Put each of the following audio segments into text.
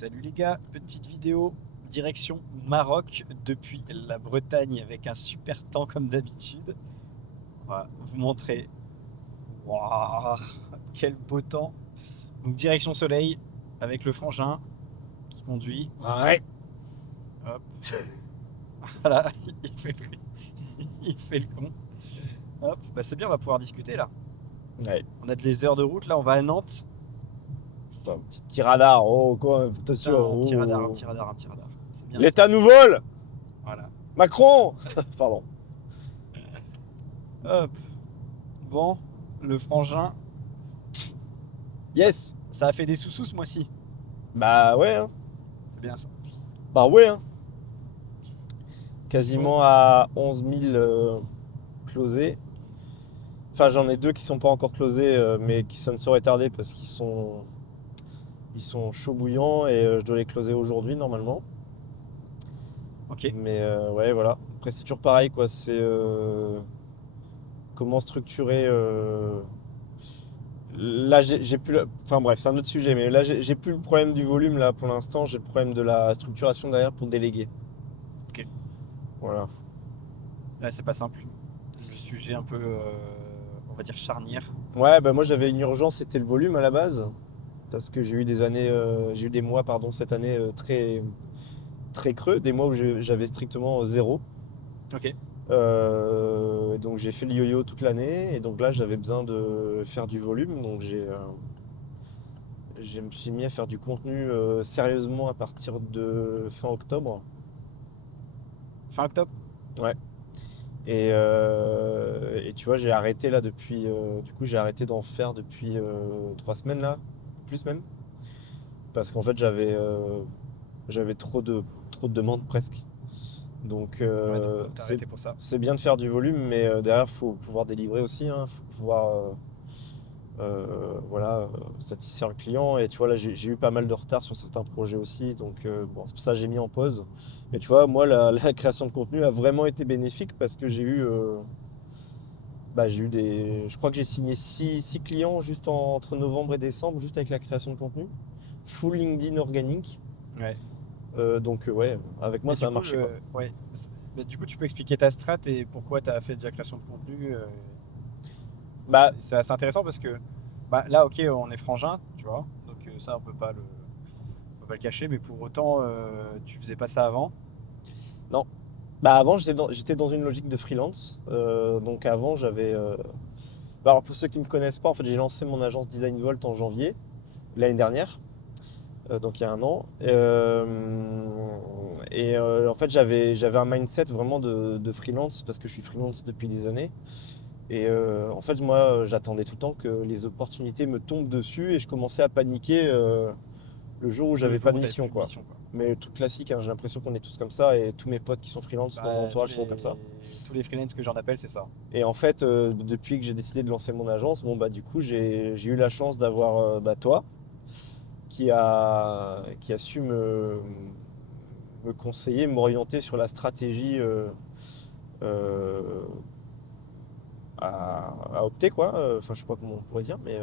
Salut les gars, petite vidéo direction Maroc depuis la Bretagne avec un super temps comme d'habitude. On va vous montrer. Waouh, quel beau temps. Donc direction soleil avec le frangin qui conduit. Ouais. Hop, voilà, il fait le con. Hop, bah c'est bien, on va pouvoir discuter là. Ouais. On a des heures de route là, on va à Nantes. Putain, petit radar. Oh, quoi, attention. Putain, un petit radar, un Oh. petit radar, un petit radar. C'est bien ça. L'État nous vole. Voilà. Macron. Pardon. Hop. Bon, le frangin, ça, Yes. ça a fait des sous-sous ce mois-ci. Bah ouais. Hein. C'est bien ça. Bah ouais. Hein. Il faut. Quasiment à 11 000 closés. Enfin, j'en ai deux qui sont pas encore closés, mais qui ça ne saurait tarder parce qu'ils sont chauds bouillants et je dois les closer aujourd'hui normalement. Ok. Mais ouais, voilà. Après, c'est toujours pareil, quoi. C'est comment structurer. Là, j'ai plus. Enfin bref, c'est un autre sujet, mais là, j'ai plus le problème du volume là pour l'instant. J'ai le problème de la structuration derrière pour déléguer. Ok. Voilà. Là, c'est pas simple. Le sujet un peu, on va dire charnière. Ouais, bah moi j'avais une urgence, c'était le volume à la base, parce que j'ai eu des mois, pardon, cette année très très creux, des mois où j'avais strictement zéro. Ok. Donc j'ai fait le yo-yo toute l'année, et donc là j'avais besoin de faire du volume, donc je me suis mis à faire du contenu sérieusement à partir de fin octobre. Fin octobre. Ouais. Et tu vois, j'ai arrêté là depuis. Du coup, j'ai arrêté d'en faire depuis 3 semaines là, plus même. Parce qu'en fait, j'avais trop de demandes presque. Donc, Ouais, donc t'as arrêté pour ça. c'est bien de faire du volume, mais derrière, il faut pouvoir délivrer aussi. Il faut pouvoir voilà, satisfaire le client. Et tu vois, là, j'ai eu pas mal de retard sur certains projets aussi. Donc, bon, c'est pour ça que j'ai mis en pause. Et tu vois, moi, la création de contenu a vraiment été bénéfique parce que j'ai eu je crois que j'ai signé 6 clients juste entre novembre et décembre, juste avec la création de contenu. Full LinkedIn organique. Ouais. Donc, ouais, avec moi, Et ça du a coup, marché, quoi. ouais. Mais du coup, tu peux expliquer ta strat et pourquoi tu as fait de la création de contenu. Bah, C'est assez intéressant parce que bah, là, ok, on est frangin, tu vois. Donc ça, on peut pas le cacher. Mais pour autant, tu faisais pas ça avant. non. Bah, avant, j'étais dans une logique de freelance. Donc, avant, j'avais. Bah, alors, pour ceux qui ne me connaissent pas, en fait, j'ai lancé mon agence Design Volt en janvier l'année dernière. Donc, il y a un an. En fait, j'avais un mindset vraiment de freelance parce que je suis freelance depuis des années. Et en fait, moi, j'attendais tout le temps que les opportunités me tombent dessus et je commençais à paniquer le jour où Le j'avais pas jour de où t'avais mission, plus de quoi. mission, quoi. Mais tout classique, hein, j'ai l'impression qu'on est tous comme ça et tous mes potes qui sont freelance dans mon Bah, tous entourage sont comme ça. les, tous les freelances que j'en appelle, c'est ça. Et en fait, depuis que j'ai décidé de lancer mon agence, bon bah du coup j'ai eu la chance d'avoir bah, toi qui a su me conseiller, m'orienter sur la stratégie euh, à opter quoi. Enfin je sais pas comment on pourrait dire, mais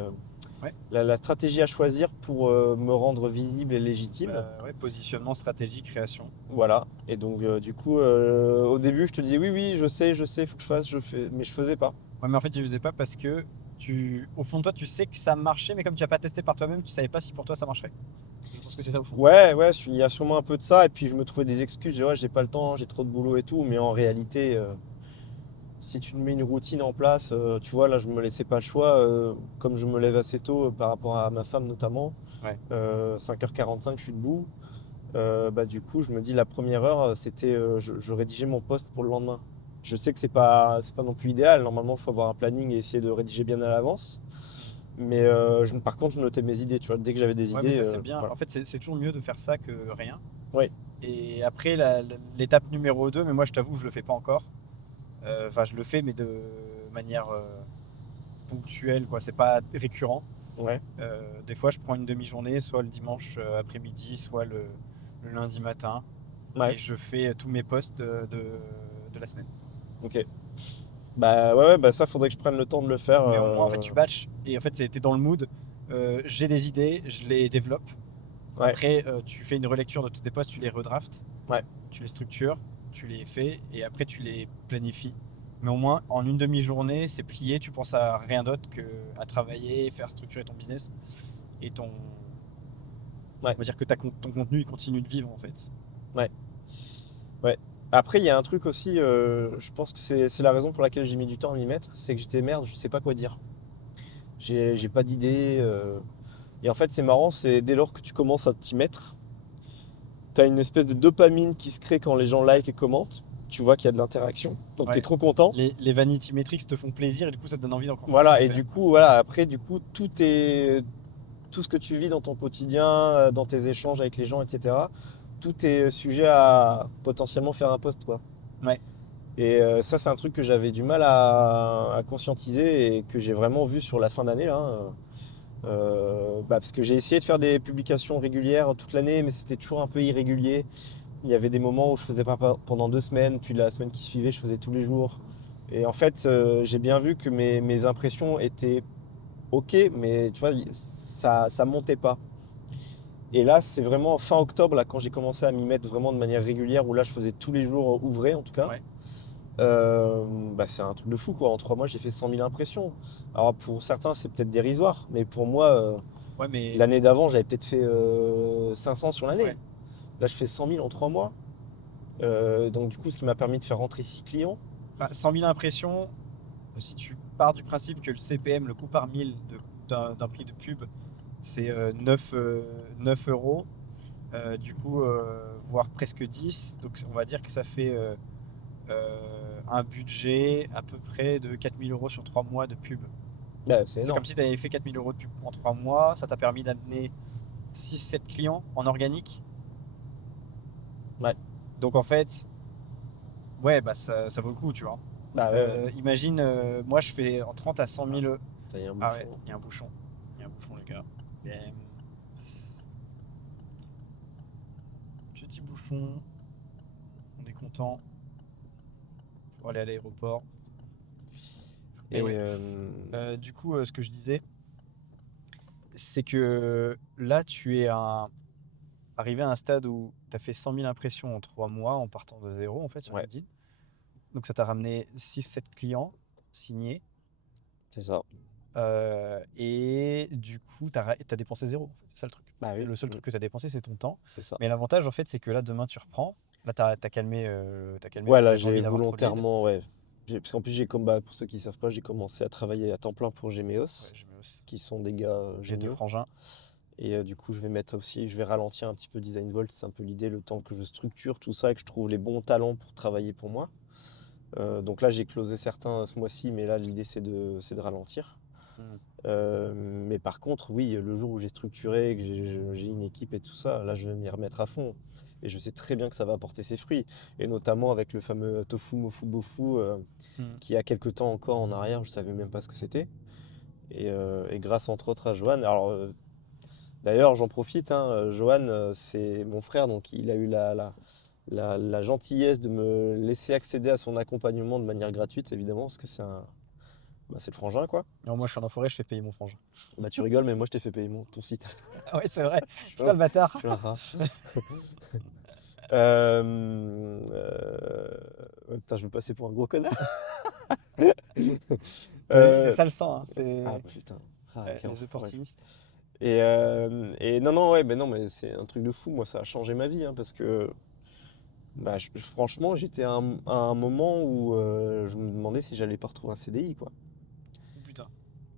Ouais. la stratégie à choisir pour me rendre visible et légitime. Bah, ouais, positionnement, stratégie, création. Voilà. Et donc du coup au début je te disais oui oui je sais, faut que je fasse, je fais, mais je faisais pas. Ouais, mais en fait, tu faisais pas parce que au fond de toi, tu sais que ça marchait, mais comme tu as pas testé par toi-même, tu savais pas si pour toi ça marcherait. Je pense que c'est ça au fond. Ouais, ouais, il y a sûrement un peu de ça. Et puis je me trouvais des excuses. Ouais, j'ai pas le temps, j'ai trop de boulot et tout. Mais en réalité, si tu te mets une routine en place, tu vois, là, je me laissais pas le choix. Comme je me lève assez tôt par rapport à ma femme notamment, Ouais. 5h45, je suis debout. Bah, du coup, je me dis la première heure, c'était je rédigeais mon post pour le lendemain. Je sais que c'est pas non plus idéal. Normalement, il faut avoir un planning et essayer de rédiger bien à l'avance. Mm. Mais par contre, je notais mes idées. Tu vois, dès que j'avais des Ouais, mais idées, ça c'est bien. voilà. En fait, c'est toujours mieux de faire ça que rien. Oui, Et après, l'étape numéro 2, mais moi je t'avoue, je le fais pas encore. Enfin, je le fais, mais de manière ponctuelle, quoi. C'est pas récurrent. ouais, Des fois, je prends une demi-journée, soit le dimanche après-midi, soit le lundi matin, et ouais. je fais tous mes posts de la semaine. Ok. Bah ouais, ouais, bah ça faudrait que je prenne le temps de le faire. Mais au moins, en fait, tu batches, et en fait, t'es dans le mood. J'ai des idées, je les développe, Ouais. Après, tu fais une relecture de tous tes postes, tu les redrafts, Ouais. tu les structures, tu les fais et après tu les planifies. Mais au moins, en une demi-journée, c'est plié, tu penses à rien d'autre qu'à travailler, faire structurer ton business et Ouais. on va dire que ton contenu il continue de vivre en fait. Ouais. Ouais. Après, il y a un truc aussi, je pense que c'est la raison pour laquelle j'ai mis du temps à m'y mettre, c'est que j'étais merde, je sais pas quoi dire. J'ai pas d'idée. Et en fait, c'est marrant, c'est dès lors que tu commences à t'y mettre, t'as une espèce de dopamine qui se crée quand les gens like et commentent. Tu vois qu'il y a de l'interaction. Donc t'es Ouais. trop content. Les vanity metrics te font plaisir et du coup ça te donne envie d'encore plus Voilà, en et faire. du coup, voilà, après, du coup, tout ce que tu vis dans ton quotidien, dans tes échanges avec les gens, etc., tout est sujet à potentiellement faire un post, quoi. Ouais. Et ça, c'est un truc que j'avais du mal à conscientiser et que j'ai vraiment vu sur la fin d'année, là. Parce que j'ai essayé de faire des publications régulières toute l'année, mais c'était toujours un peu irrégulier. Il y avait des moments où je faisais pas pendant 2 semaines, puis la semaine qui suivait, je faisais tous les jours. Et en fait, j'ai bien vu que mes impressions étaient ok, mais tu vois, ça montait pas. Et là, c'est vraiment fin octobre, là, quand j'ai commencé à m'y mettre vraiment de manière régulière, où là, je faisais tous les jours ouvrés, en tout cas. Ouais. C'est un truc de fou, quoi. En 3 mois, j'ai fait 100 000 impressions. Alors, pour certains, c'est peut-être dérisoire, mais pour moi, Ouais, mais l'année d'avant, j'avais peut-être fait 500 sur l'année. ouais. Là, je fais 100 000 en 3 mois. Donc, du coup, ce qui m'a permis de faire rentrer 6 clients. Bah, 100 000 impressions, si tu pars du principe que le CPM, le coût par mille d'un prix de pub, c'est 9 euros, du coup, voire presque 10. Donc on va dire que ça fait un budget à peu près de 4 000 euros sur 3 mois de pub. Bah, c'est C'est comme énorme. si tu avais fait 4 000 euros de pub en 3 mois, ça t'a permis d'amener 6 7 clients en organique. Ouais. Donc en fait, ouais, bah ça vaut le coup, tu vois. Bah, ouais, ouais. Imagine, moi je fais en 30 à 100 000 euros. Putain, il y a un Ah ouais, bouchon. il y a un bouchon. Il y a un bouchon, les gars. Petit bouchon. On est content pour aller à l'aéroport. Mais Et ouais. Du coup, ce que je disais, c'est que là, tu es arrivé à un stade où tu as fait 100 000 impressions en 3 mois en partant de zéro, en fait, sur ouais, LinkedIn. Donc, ça t'a ramené 6 7 clients signés. c'est ça. Et du coup, tu as dépensé zéro. En fait. C'est ça le truc. Bah oui, Le seul truc que tu as dépensé, c'est ton temps. c'est ça. Mais l'avantage, en fait, c'est que là, demain, tu reprends. Là, tu as calmé, Ouais, vu que tu là, avais j'ai envie d'avoir trop de leads. volontairement, ouais. Parce qu'en plus, pour ceux qui savent pas, j'ai commencé à travailler à temps plein pour Ouais, Gemeos, je me aussi. qui sont des gars Les deux géniaux. frangins. Et du coup, je vais ralentir un petit peu Design Vault, c'est un peu l'idée, le temps que je structure tout ça et que je trouve les bons talents pour travailler pour moi. Donc là, j'ai closé certains ce mois-ci, mais là, l'idée, c'est de ralentir. Mm. Mais par contre, oui, le jour où j'ai structuré, que j'ai une équipe et tout ça, là, je vais m'y remettre à fond. Et je sais très bien que ça va apporter ses fruits. Et notamment avec le fameux tofu, mofu, bofu, Mm. qui il y a quelques temps encore en arrière, je savais même pas ce que c'était. Et grâce entre autres à Johan. Alors, d'ailleurs, j'en profite, hein, Johan, c'est mon frère, donc il a eu la gentillesse de me laisser accéder à son accompagnement de manière gratuite, évidemment, parce que c'est le frangin, quoi. Non, moi, je suis en enfoiré, je fais payer mon frangin. Bah, tu rigoles, mais moi, je t'ai fait payer ton site. Ah ouais, c'est vrai. Je suis Putain, un, le bâtard. je suis un rat. Putain, je veux passer pour un gros connard. C'est Euh, ça le sang, hein. C'est Ah putain, quel les enfoiré. opportunistes. Et non, non, ouais, mais non, mais c'est un truc de fou. Moi, ça a changé ma vie, hein, parce que franchement, j'étais à un moment où je me demandais si j'allais pas retrouver un CDI, quoi. Oh, putain.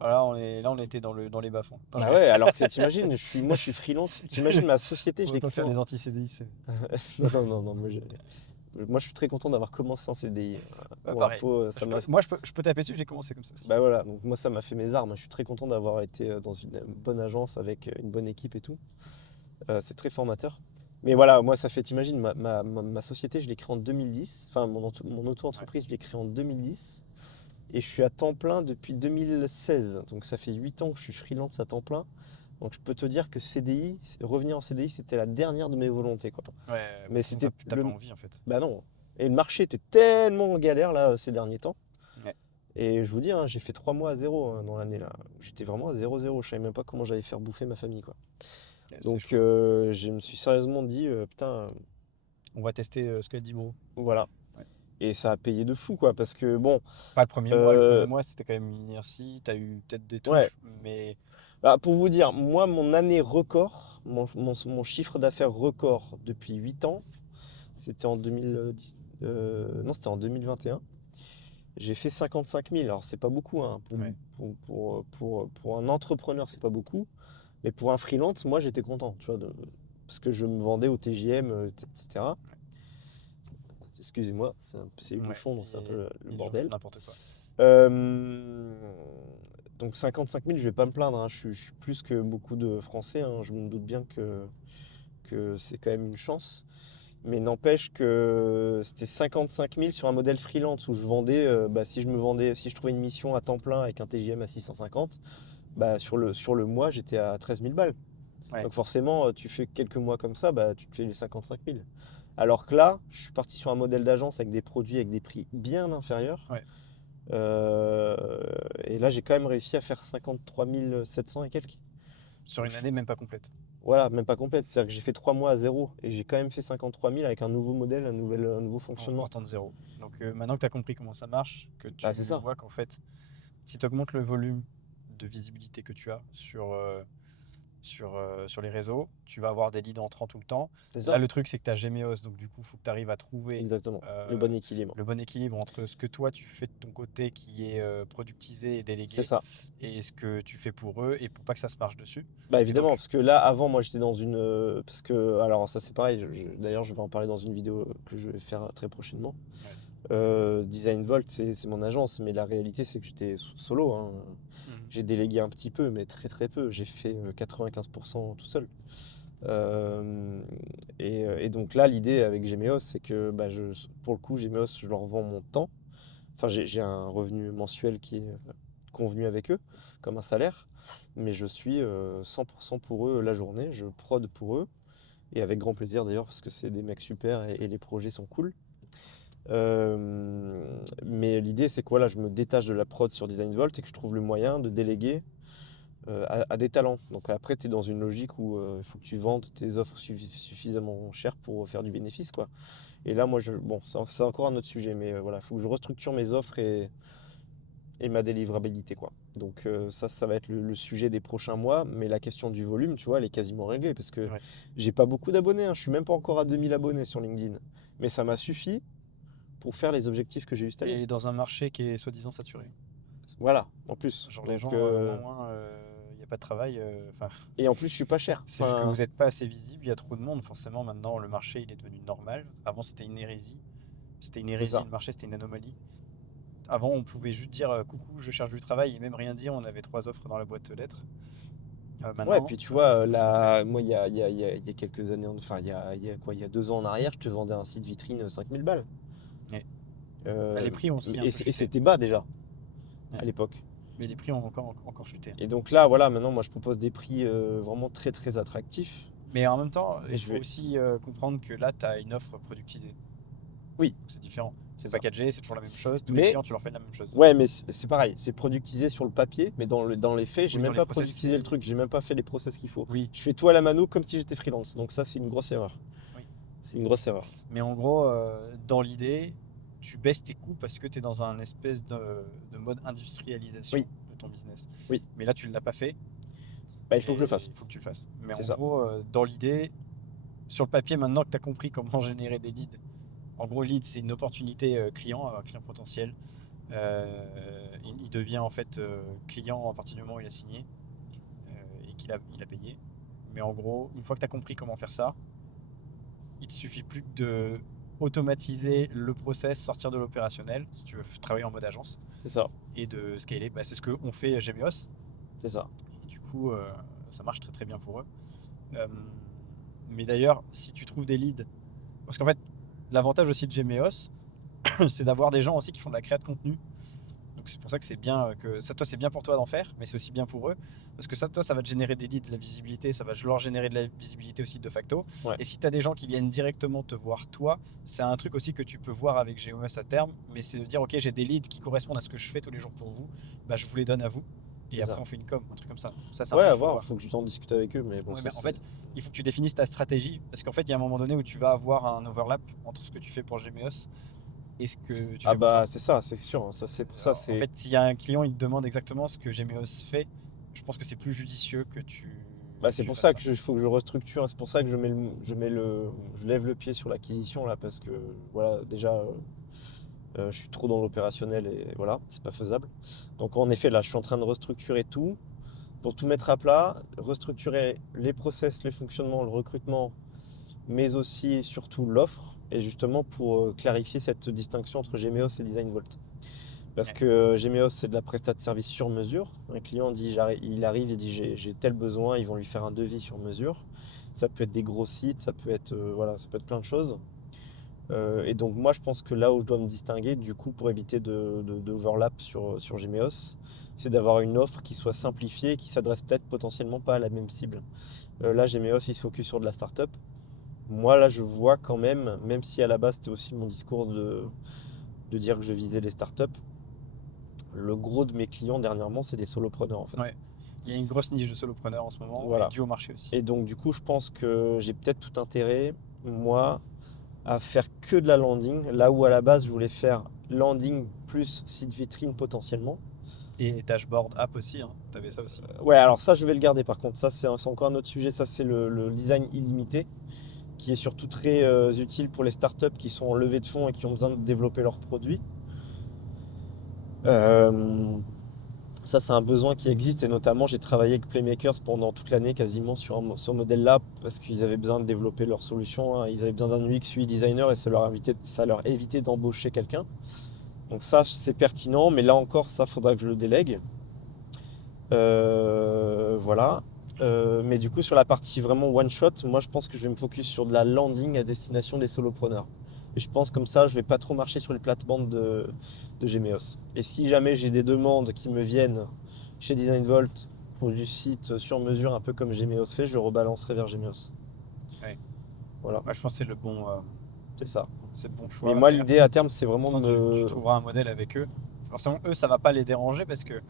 Là, on était dans les bas-fonds. Non, Bah ouais, alors que t'imagines, moi, je suis freelance. T'imagines ma société, On je veut l'ai pas créée faire les anti-CDI. Non, non, non, non, moi, je suis très content d'avoir commencé en CDI. Ouais, Pour pareil. info, ça m'a. Moi, je peux taper dessus, j'ai commencé comme ça aussi. Bah voilà, donc moi, ça m'a fait mes armes. Je suis très content d'avoir été dans une bonne agence avec une bonne équipe et tout. C'est très formateur. Mais voilà, moi, ça fait, t'imagines, ma société, je l'ai créée en 2010. Enfin, mon auto-entreprise, je l'ai créée en 2010. Et je suis à temps plein depuis 2016. Donc ça fait 8 ans que je suis freelance à temps plein. Donc je peux te dire que revenir en CDI, c'était la dernière de mes volontés, quoi. Ouais, Mais sinon, c'était t'as pas envie en fait. Bah non. Et le marché était tellement en galère là ces derniers temps. Ouais. Et je vous dis, hein, j'ai fait 3 mois à zéro, hein, dans l'année là. J'étais vraiment à 0-0. Je savais même pas comment j'allais faire bouffer ma famille, quoi. C'est Donc chaud. je me suis sérieusement dit, putain, On va tester ce qu'a dit Bro. voilà. Ouais. Et ça a payé de fou, quoi, parce que bon, Pas le premier euh, mois c'était quand même une inertie, t'as eu peut-être des ouais. touches, mais Bah, pour vous dire, moi, mon année record, mon chiffre d'affaires record depuis 8 ans, c'était en 2010, non, c'était en 2021. J'ai fait 55 000. Alors, c'est pas beaucoup, hein. ouais. Pour un entrepreneur, c'est pas beaucoup. Mais pour un freelance, moi, j'étais content, tu vois, parce que je me vendais au TJM, etc. Excusez-moi, c'est les Ouais, bouchons, donc c'est un peu le les gens font bordel. n'importe quoi. Euh, donc 55 000, je vais pas me plaindre, hein. Je suis plus que beaucoup de Français, hein. Je me doute bien que c'est quand même une chance. Mais n'empêche que c'était 55 000 sur un modèle freelance où je vendais, bah, si je trouvais une mission à temps plein avec un TJM à 650, bah, sur le mois, j'étais à 13 000 balles. Ouais. Donc forcément, tu fais quelques mois comme ça, bah, tu te fais les 55 000. Alors que là, je suis parti sur un modèle d'agence avec des produits avec des prix bien inférieurs. Ouais. Euh, et là, j'ai quand même réussi à faire 53 700 et quelques. Sur Donc une année même pas complète. voilà, même pas complète. C'est-à-dire que j'ai fait 3 mois à zéro et j'ai quand même fait 53 000 avec un nouveau modèle, un nouveau En fonctionnement. repartant de zéro. Donc maintenant que tu as compris comment ça marche, que Bah, tu c'est ça. vois qu'en fait, si tu augmentes le volume de visibilité que tu as sur les réseaux, tu vas avoir des leads entrants tout le temps. C'est Là, ça. le truc, c'est que tu as Gemeos, donc du coup, il faut que tu arrives à trouver Exactement. Le euh, bon équilibre. le bon équilibre entre ce que toi, tu fais de ton côté qui est productisé et C'est délégué, ça. et ce que tu fais pour eux, et pour pas que ça se marche dessus. Bah Et évidemment, donc, parce que là, avant, moi, j'étais dans une... parce que, alors ça c'est pareil, d'ailleurs, je vais en parler dans une vidéo que je vais faire très prochainement. ouais. Design Volt, c'est mon agence, mais la réalité, c'est que j'étais solo, hein. Mhm. J'ai délégué un petit peu, mais très très peu. J'ai fait 95% tout seul. Euh, et donc là, l'idée avec Gemeos, c'est que bah, pour le coup, Gemeos, je leur vends mon temps. Enfin, j'ai un revenu mensuel qui est convenu avec eux, comme un salaire, mais je suis 100% pour eux la journée. Je prod pour eux, et avec grand plaisir d'ailleurs, parce que c'est des mecs super et les projets sont cool. Mais l'idée, c'est que voilà, je me détache de la prod sur Design Vault et que je trouve le moyen de déléguer à des talents. Donc après, tu es dans une logique où il faut que tu vendes tes offres suffisamment chères pour faire du bénéfice, quoi. Et là, moi, bon, c'est encore un autre sujet, mais voilà, il faut que je restructure mes offres et ma délivrabilité, quoi. Donc ça va être le sujet des prochains mois, mais la question du volume, tu vois, elle est quasiment réglée parce que Ouais. j'ai pas beaucoup d'abonnés, hein. Je suis même pas encore à 2000 abonnés sur LinkedIn, mais ça m'a suffi pour faire les objectifs que j'ai eu cette année. Et dans un marché qui est soi-disant saturé. Voilà, en plus. Genre les Donc, gens, moins, il n'y a pas de travail. Enfin, et en plus, je suis pas cher. c'est juste que vous Enfin, n'êtes pas assez visible, il y a trop de monde. Forcément, maintenant, le marché, il est devenu normal. Avant, c'était une hérésie. C'était une c'est hérésie, ça. le marché, c'était une anomalie. Avant, on pouvait juste dire coucou, je cherche du travail et même rien dire. On avait 3 offres dans la boîte aux lettres. Ouais, Maintenant, puis tu vois, faut se montrer. moi, il y a quelques années, enfin, il y a quoi, il y a 2 ans en arrière, je te vendais un site vitrine 5000 balles. Ouais. Bah, les Euh, prix ont aussi un peu et chuté. c'était bas déjà, Ouais. à l'époque. Mais les prix ont encore chuté. Et donc là, voilà, maintenant, moi, je propose des prix vraiment très, très attractifs. Mais en même temps, Et il je faut vais. aussi comprendre que là, tu as une offre productisée. Oui, C'est différent. c'est C'est ça. packagé, c'est toujours la même chose. Tous les Mais, clients, tu leur fais la même chose. ouais, mais c'est pareil, c'est productisé sur le papier, mais dans les faits, j'ai Oui, dans même les pas process, productisé le c'est. truc, j'ai même pas fait les process qu'il faut. Oui, Je fais tout à la mano comme si j'étais freelance. Donc ça, c'est une grosse erreur. oui. C'est une grosse erreur. Mais en gros, dans l'idée, tu baisses tes coûts parce que tu es dans un espèce de mode industrialisation Oui, de ton business. oui. Mais là, tu ne l'as pas fait Bah, il faut que je le et fasse. il faut que tu le fasses. Mais C'est en ça. gros, dans l'idée, sur le papier, maintenant que tu as compris comment générer des leads, en gros, lead, c'est une opportunité client, un client potentiel. Il devient en fait client à partir du moment où il a signé et qu'il a payé. Mais en gros, une fois que tu as compris comment faire ça, il te suffit plus que de automatiser le process, sortir de l'opérationnel, si tu veux travailler en mode agence, C'est ça. et de scaler. Bah, c'est ce qu'on fait à Gemios. C'est ça. Et du coup, ça marche très très bien pour eux. Euh, mais d'ailleurs, si tu trouves des leads, parce qu'en fait, l'avantage aussi de Gemios, c'est d'avoir des gens aussi qui font de la création de contenu. Donc c'est pour ça que c'est bien que ça, toi, c'est bien pour toi d'en faire, mais c'est aussi bien pour eux. Parce que ça, toi, ça va te générer des leads, de la visibilité, ça va leur générer de la visibilité aussi de facto. Ouais. Et si tu as des gens qui viennent directement te voir, toi, c'est un truc aussi que tu peux voir avec GOS à terme, mais c'est de dire, ok, j'ai des leads qui correspondent à ce que je fais tous les jours pour vous, bah, je vous les donne à vous. Et C'est après, ça. on fait une com, un truc comme ça. Ça, c'est un Ouais, truc à qu'il faut voir, voir. faut que je t'en discute avec eux, mais bon, Ouais, ça mais en c'est. fait, il faut que tu définisses ta stratégie. Parce qu'en fait, il y a un moment donné où tu vas avoir un overlap entre ce que tu fais pour Gmeos et ce que tu Ah fais pour bah toi. c'est ça, c'est sûr, hein. Ça c'est pour ça, En c'est. fait, s'il y a un client, il te demande exactement ce que Gmeos fait, je pense que c'est plus judicieux Bah, que c'est tu pour fasses ça ça. que faut que je restructure, c'est pour ça que je lève le pied sur l'acquisition là, parce que voilà, déjà je suis trop dans l'opérationnel et voilà, c'est pas faisable. Donc en effet, là, je suis en train de restructurer tout pour tout mettre à plat, restructurer les process, les fonctionnements, le recrutement, mais aussi et surtout l'offre, et justement pour clarifier cette distinction entre Gmeos et Design Vault. Parce Ouais. que Gmeos, c'est de la prestat de service sur mesure. Un client dit, il arrive et dit j'ai tel besoin, ils vont lui faire un devis sur mesure. Ça peut être des gros sites, ça peut être, voilà, ça peut être plein de choses. Et donc moi, je pense que là où je dois me distinguer, du coup, pour éviter d'overlap sur Gmeos, c'est d'avoir une offre qui soit simplifiée, qui s'adresse peut-être potentiellement pas à la même cible. Là, Gmeos, il se focus sur de la startup. Moi, là, je vois quand même si à la base, c'était aussi mon discours de dire que je visais les startups, le gros de mes clients dernièrement, c'est des solopreneurs en fait. Ouais. Il y a une grosse niche de solopreneurs en ce moment et Voilà. dû au marché aussi. Et donc du coup, je pense que j'ai peut-être tout intérêt, moi, à faire que de la landing, là où à la base je voulais faire landing plus site vitrine potentiellement. Et dashboard app aussi, hein. Tu avais ça aussi. Ouais, alors ça, je vais le garder par contre. Ça, c'est encore un autre sujet. Ça, c'est le design illimité, qui est surtout très utile pour les startups qui sont en levée de fonds et qui ont besoin de développer leurs produits. Euh, Ça, c'est un besoin qui existe et notamment, j'ai travaillé avec Playmakers pendant toute l'année quasiment sur ce modèle-là parce qu'ils avaient besoin de développer leur solution, hein. Ils avaient besoin d'un UX UI designer et ça leur évitait d'embaucher quelqu'un. Donc ça, c'est pertinent, mais là encore, ça, faudra que je le délègue. Voilà. Mais du coup, sur la partie vraiment one shot, moi, je pense que je vais me focus sur de la landing à destination des solopreneurs. Et je pense comme ça, je vais pas trop marcher sur les plates-bandes de Gmeos. Et si jamais j'ai des demandes qui me viennent chez Design Vault pour du site sur mesure, un peu comme Gmeos fait, je rebalancerai vers Gmeos. Ouais. Voilà, Ouais, je pense que c'est ça. c'est le bon Mais choix à moi, faire. l'idée à terme, c'est vraiment de Quand tu me. trouveras un modèle avec eux, forcément, eux, ça va pas les déranger parce que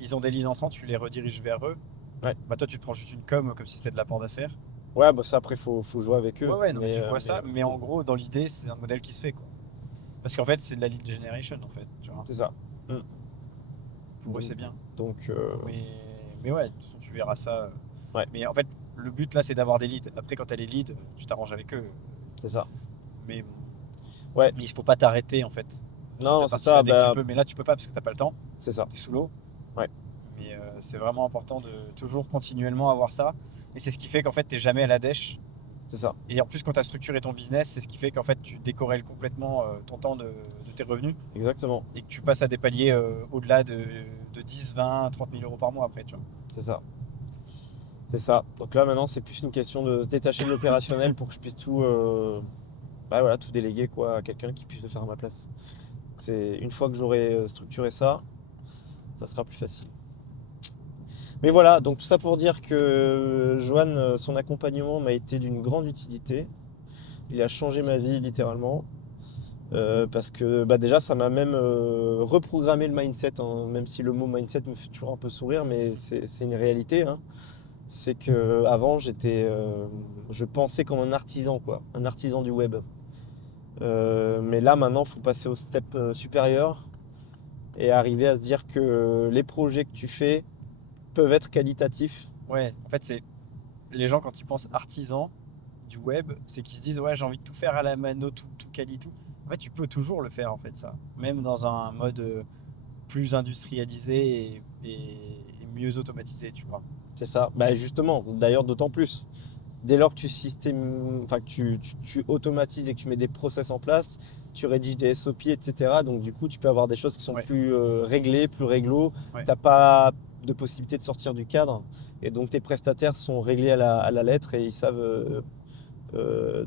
ils ont des leads entrants, tu les rediriges vers eux. Ouais, Bah, toi, tu te prends juste une com comme si c'était de l'apport d'affaires. ouais, bah ça après, faut jouer avec Ouais, eux. ouais, non, mais tu vois ça. Mais Mm, en gros, dans l'idée, c'est un modèle qui se fait, quoi. Parce qu'en fait, c'est de la lead generation, en fait. Tu vois. c'est ça. Mm. Pour eux, Donc, c'est bien. donc Mais, mais ouais, de toute façon, tu verras ça. ouais, Mais en fait, le but là, c'est d'avoir des leads. Après, quand tu as les leads, tu t'arranges avec eux. c'est ça. Mais, Ouais, mais il faut pas t'arrêter, en fait, sur non, cette c'est partie-là ça, dès que tu bah, peux. Mais là, tu peux pas parce que t'as pas le temps. c'est ça. Tu es sous l'eau. Ouais, Mais c'est vraiment important de toujours continuellement avoir ça. Et c'est ce qui fait qu'en fait, tu n'es jamais à la dèche. c'est ça. Et en plus, quand tu as structuré ton business, c'est ce qui fait qu'en fait, tu décorrèles complètement ton temps de tes revenus Exactement. et que tu passes à des paliers au-delà de 10, 20, 30 000 euros par mois après, tu vois. C'est ça. C'est ça. Donc là, maintenant, c'est plus une question de se détacher de l'opérationnel pour que je puisse tout, bah, voilà, tout déléguer quoi, à quelqu'un qui puisse le faire à ma place. Donc c'est une fois que j'aurai structuré ça, ça sera plus facile. Mais voilà, donc tout ça pour dire que Johan, son accompagnement m'a été d'une grande utilité. Il a changé ma vie littéralement. Parce que bah, déjà, ça m'a même reprogrammé le mindset, hein, même si le mot mindset me fait toujours un peu sourire, mais c'est une réalité, hein. C'est que avant, je pensais comme un artisan, quoi, un artisan du web. Mais là, maintenant, il faut passer au step supérieur et arriver à se dire que les projets que tu fais peuvent être qualitatifs. Ouais, en fait, c'est les gens quand ils pensent artisan du web, c'est qu'ils se disent ouais, j'ai envie de tout faire à la mano, tout quali, tout. En fait, tu peux toujours le faire en fait ça, même dans un mode plus industrialisé et mieux automatisé, tu vois. C'est ça. Bah, justement, d'ailleurs, d'autant plus. Dès lors que enfin, que tu automatises et que tu mets des process en place, tu rédiges des SOP, etc. Donc du coup, tu peux avoir des choses qui sont Ouais, plus réglées, plus réglo. ouais, Tu n'as pas de possibilité de sortir du cadre. Et donc tes prestataires sont réglés à la lettre et ils savent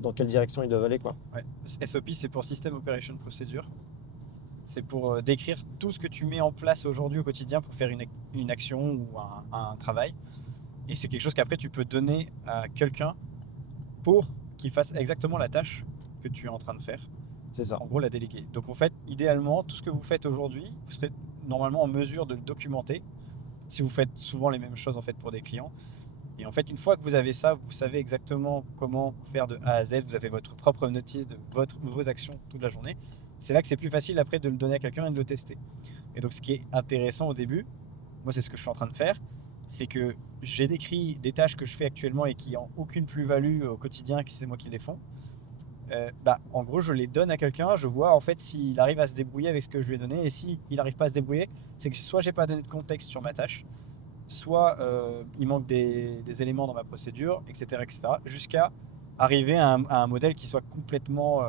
dans quelle direction ils doivent aller, quoi. ouais. SOP, c'est pour System Operation Procedure. C'est pour décrire tout ce que tu mets en place aujourd'hui au quotidien pour faire une action ou un travail. Et c'est quelque chose qu'après tu peux donner à quelqu'un pour qu'il fasse exactement la tâche que tu es en train de faire. C'est ça. En gros, la déléguer. Donc en fait, idéalement, tout ce que vous faites aujourd'hui, vous serez normalement en mesure de le documenter si vous faites souvent les mêmes choses en fait pour des clients. Et en fait, une fois que vous avez ça, vous savez exactement comment faire de A à Z. Vous avez votre propre notice de vos actions toute la journée. C'est là que c'est plus facile après de le donner à quelqu'un et de le tester. Et donc, ce qui est intéressant au début, moi, c'est ce que je suis en train de faire, c'est que j'ai décrit des tâches que je fais actuellement et qui n'ont aucune plus-value au quotidien, que c'est moi qui les font. En gros, je les donne à quelqu'un, je vois en fait s'il arrive à se débrouiller avec ce que je lui ai donné. Et s'il n'arrive pas à se débrouiller, c'est que soit j'ai pas donné de contexte sur ma tâche, soit il manque des éléments dans ma procédure, etc., etc., jusqu'à arriver à un modèle qui soit complètement